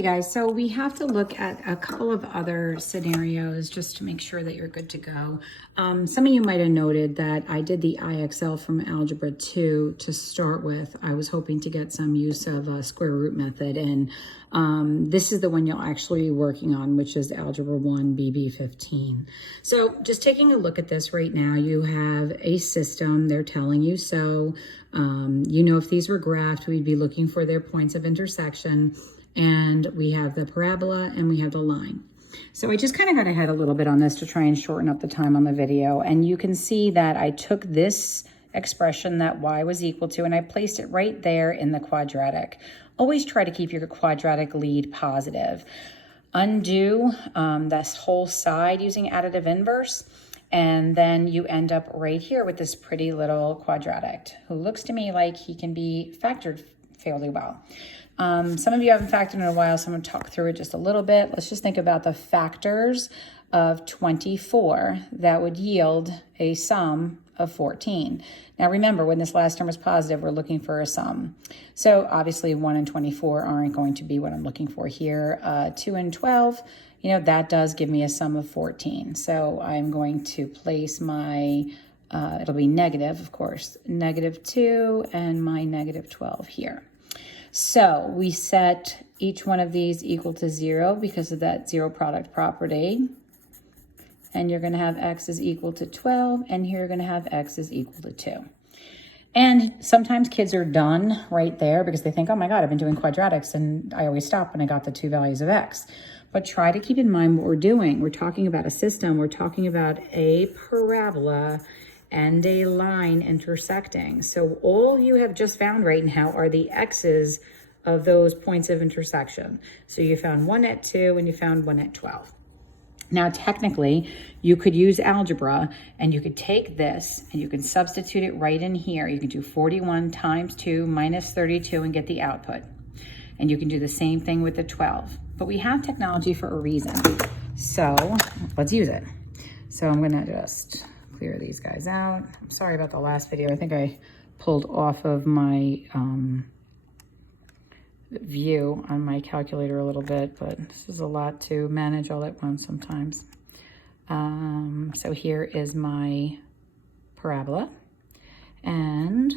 Hey guys, so we have to look at a couple of other scenarios just to make sure that you're good to go. Some of you might have noted that I did the IXL from Algebra 2 to start with. I was hoping to get some use of a square root method, and this is the one you'll actually be working on, which is Algebra 1 BB15. So just taking a look at this right now, you have a system, they're telling you so. You know, if these were graphed, we'd be looking for their points of intersection. And we have the parabola and we have the line. So I just kind of got ahead a little bit on this to try and shorten up the time on the video. And you can see that I took this expression that y was equal to and I placed it right there in the quadratic. Always try to keep your quadratic lead positive. Undo this whole side using additive inverse. And then you end up right here with this pretty little quadratic who looks to me like he can be factored fairly well. Some of you haven't factored in a while, so I'm going to talk through it just a little bit. Let's just think about the factors of 24 that would yield a sum of 14. Now remember, when this last term is positive, we're looking for a sum. So obviously 1 and 24 aren't going to be what I'm looking for here. 2 and 12, you know, that does give me a sum of 14. So I'm going to place my, it'll be negative, of course, -2 and my -12 here. So we set each one of these equal to 0 because of that zero product property. And you're going to have x is equal to 12, and here you're going to have x is equal to 2. And sometimes kids are done right there because they think, oh my God, I've been doing quadratics and I always stop when I got the two values of x. But try to keep in mind what we're doing. We're talking about a system. We're talking about a parabola and a line intersecting. So all you have just found right now are the x's of those points of intersection. So you found one at 2 and you found one at 12. Now, technically, you could use algebra and you could take this and you can substitute it right in here. You can do 41 times 2 minus 32 and get the output. And you can do the same thing with the 12. But we have technology for a reason. So let's use it. So I'm gonna just clear these guys out. I'm sorry about the last video. I think I pulled off of my view on my calculator a little bit, but this is a lot to manage all at once sometimes. So here is my parabola, and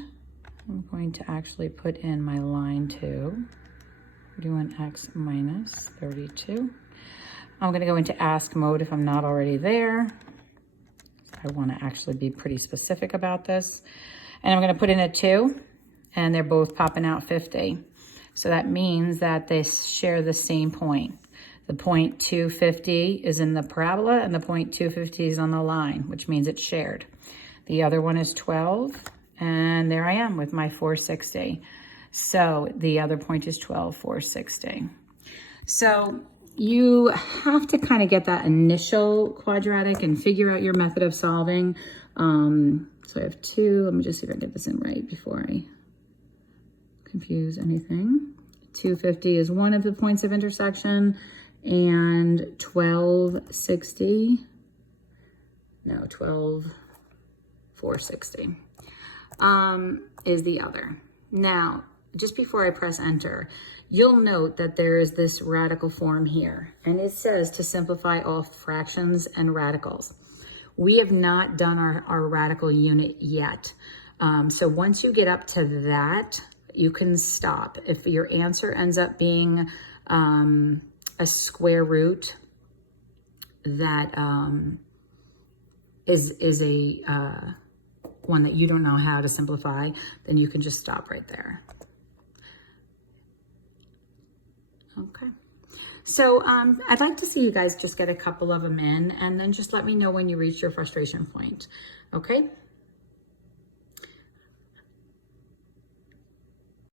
I'm going to actually put in my line 2, doing x minus 32. I'm going to go into ask mode if I'm not already there. I want to actually be pretty specific about this. And I'm going to put in a 2, and they're both popping out 50. So that means that they share the same point. The point 250 is in the parabola, and the point 250 is on the line, which means it's shared. The other one is 12, and there I am with my 460. So the other point is 12, 460. So you have to kind of get that initial quadratic and figure out your method of solving. So I have 2. Let me just see if I can get this in right before I confuse anything. 250 is one of the points of intersection, and 1260, no, 460 is the other. Now, just before I press enter, you'll note that there is this radical form here, and it says to simplify all fractions and radicals. We have not done our radical unit yet. So once you get up to that, you can stop. If your answer ends up being a square root that is a one that you don't know how to simplify, then you can just stop right there. Okay. So I'd like to see you guys just get a couple of them in, and then just let me know when you reach your frustration point. Okay.